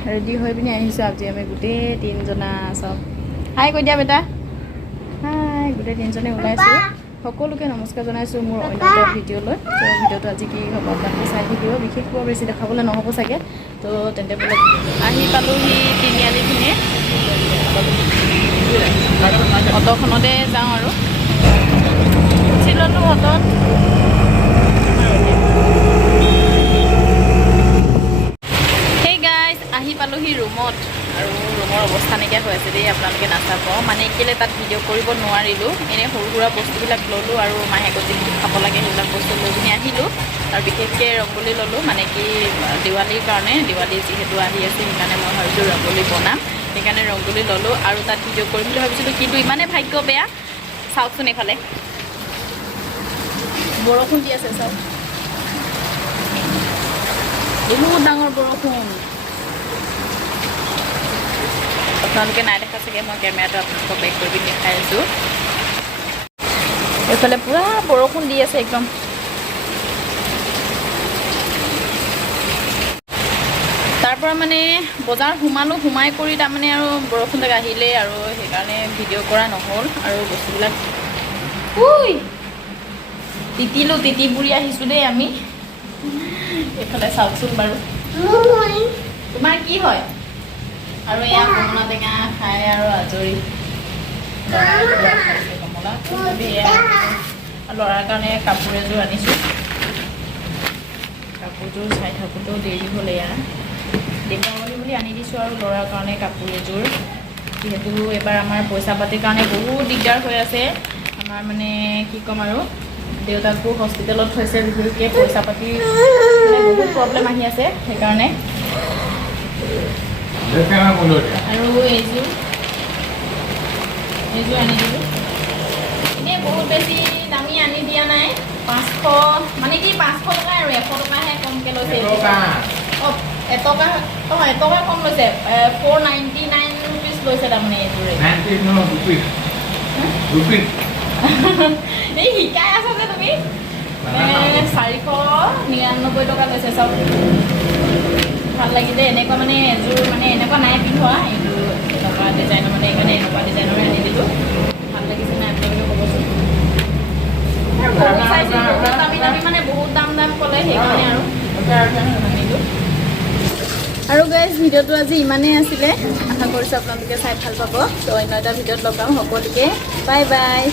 ready হৈ পিনি আহিছোঁ আজি আমি গোটেই তিনিজনা চব হাই কৈ দিয়া বেটা হাই গোটেই তিনিজনে ওলাইছোঁ সকলোকে নমস্কাৰ জনাইছোঁ মোৰ অন্য এটা ভিডিঅ'লৈ তো ভিডিঅ'টো আজি কি হ'ব আপোনালোকে চাই থাকিব বিশেষ বৰ বেছি দেখাবলৈ নহ'ব চাগে তো তেন্তে বোলে আহি পালোঁহি তিনিআলিখিনিয়ে অটোখনতে যাওঁ আৰু উঠি ল'লোঁ অটোত আহি পালোঁহি ৰুমত আৰু ৰুমৰ অৱস্থা নাইকিয়া হৈ আছে দেই আপোনালোকে নাচাব মানে কেলৈ তাত ভিডিঅ' কৰিব নোৱাৰিলোঁ এনেই সৰু সুৰা বস্তুবিলাক ল'লোঁ আৰু মাহেকত যিটো খাব লাগে সেইবিলাক বস্তু লৈ পিনি আহিলোঁ আৰু বিশেষকৈ ৰংগলী ল'লোঁ মানে কি দিৱালীৰ কাৰণে দিৱালী যিহেতু আহি আছে সেইকাৰণে মই ভাবিছোঁ ৰংগলী বনাম সেইকাৰণে ৰংগলী ল'লোঁ আৰু তাত ভিডিঅ' কৰিম বুলি ভাবিছিলোঁ কিন্তু ইমানেই ভাগ্য বেয়া চাওকচোন এইফালে বৰষুণ দি আছে চাওক বহুত ডাঙৰ বৰষুণ আপোনালোকে নাই দেখা চাগে মই কেমেৰাটো আপোনালোকক বেক কৰি পিনি দেখাই আছোঁ এইফালে পূৰা বৰষুণ দি আছে একদম তাৰপৰা মানে বজাৰ সোমাই কৰি তাৰমানে আৰু বৰষুণ জেগা আহিলেই আৰু সেইকাৰণে ভিডিঅ' কৰা নহ'ল আৰু বস্তুবিলাক তিতি বুৰি আহিছোঁ দেই আমি এইফালে চাওকচোন বাৰু তোমাৰ কি হয় আৰু এয়া কমলা টেঙা খাই আৰু আজৰি কমলা ল'ৰাৰ কাৰণে কাপোৰ এযোৰ আনিছোঁ কাপোৰযোৰ চাই থাকোঁতেও দেৰি হ'ল এয়া দীপাৱলী বুলি আনি দিছোঁ আৰু ল'ৰাৰ কাৰণে কাপোৰ এযোৰ যিহেতু এবাৰ আমাৰ পইচা পাতিৰ কাৰণে বহুত দিগদাৰ হৈ আছে আমাৰ মানে কি ক'ম আৰু দেউতাকো হস্পিটেলত থৈছে বিশেষকৈ পইচা পাতি মানে বহুত প্ৰব্লেম আহি আছে সেইকাৰণে আৰু এইযোৰ আনি দিলোঁ এনেই বহুত বেছি দামী আনি দিয়া নাই 500 মানে কি 500 টকা আৰু 100 টকাহে কমকৈ লৈছে অঁ এটকা কম লৈছে 499 ৰুপিজ লৈছে তাৰমানে এইযোৰে এই শিকাই আছা যে তুমি 499 টকা লৈছে চব ভাল লাগিলে এনেকুৱা মানে এযোৰ মানে এনেকুৱা নাই পিন্ধোৱা এইটো এনেকুৱা ডিজাইনৰ মানে সেইকাৰণে এনেকুৱা ডিজাইনৰে আনি দিলোঁ ভাল লাগিছে নাই আপোনালোকে ক'বচোন বহুত দামী মানে বহুত দাম ক'লে সেইকাৰণে আৰু আনিলোঁ আৰু গাইজ ভিডিঅ'টো আজি ইমানেই আছিলে আশা কৰিছোঁ আপোনালোকে চাই ভাল পাব তো অন্য এটা ভিডিঅ'ত লগ পাম সকলোকে বাই বাই